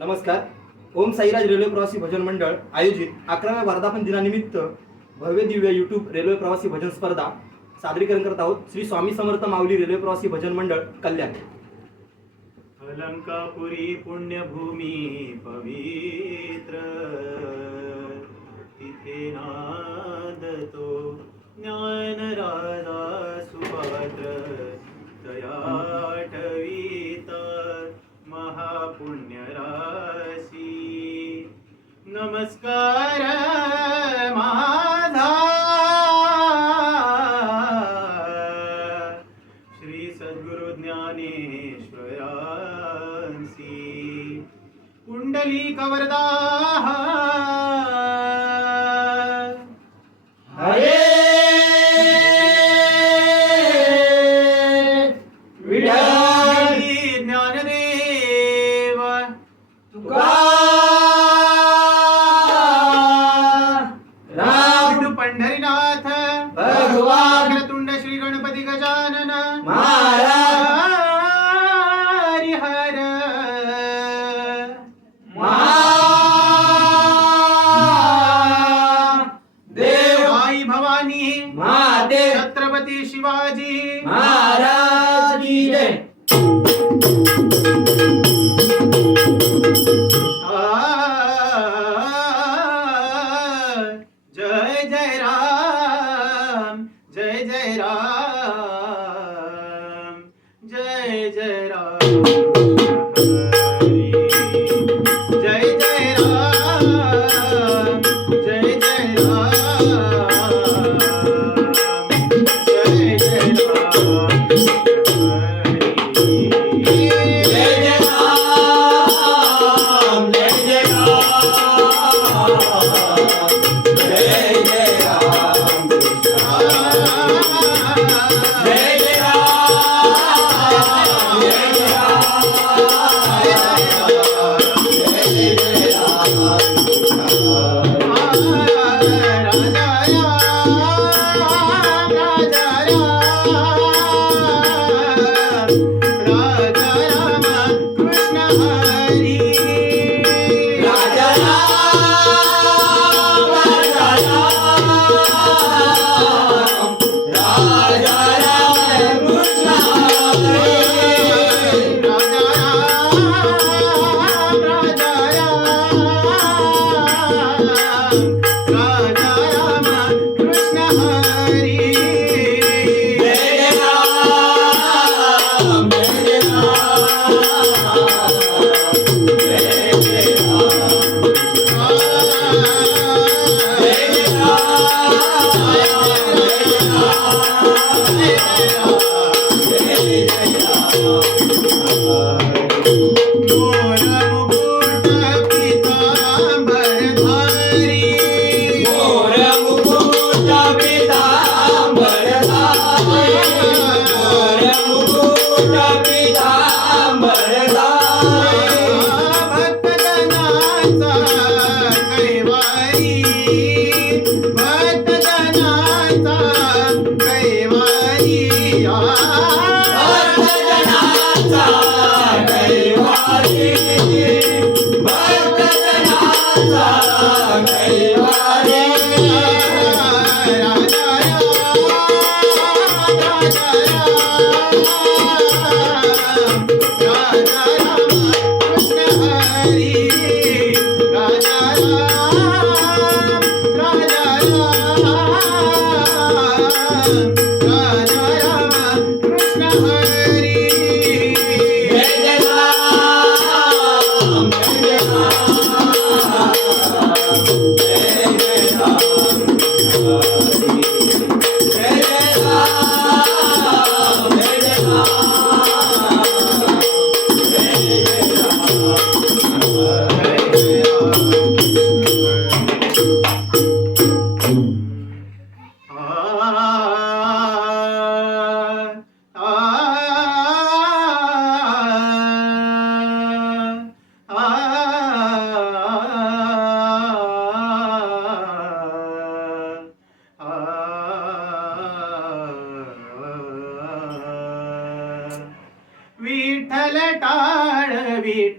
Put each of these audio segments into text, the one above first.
नमस्कार. ओम साईराज रेल्वे प्रवासी भजन मंडळ आयोजित अकराव्या वर्धापन दिनानिमित्त भव्य दिव्य युट्यूब रेल्वे प्रवासी भजन स्पर्धा सादरीकरण करत आहोत श्री स्वामी समर्थ माऊली रेल्वे प्रवासी भजन मंडळ कल्याण. अलंकापुरी पुण्यभूमी पवित्र. कुंडली कवरदा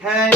ঠাই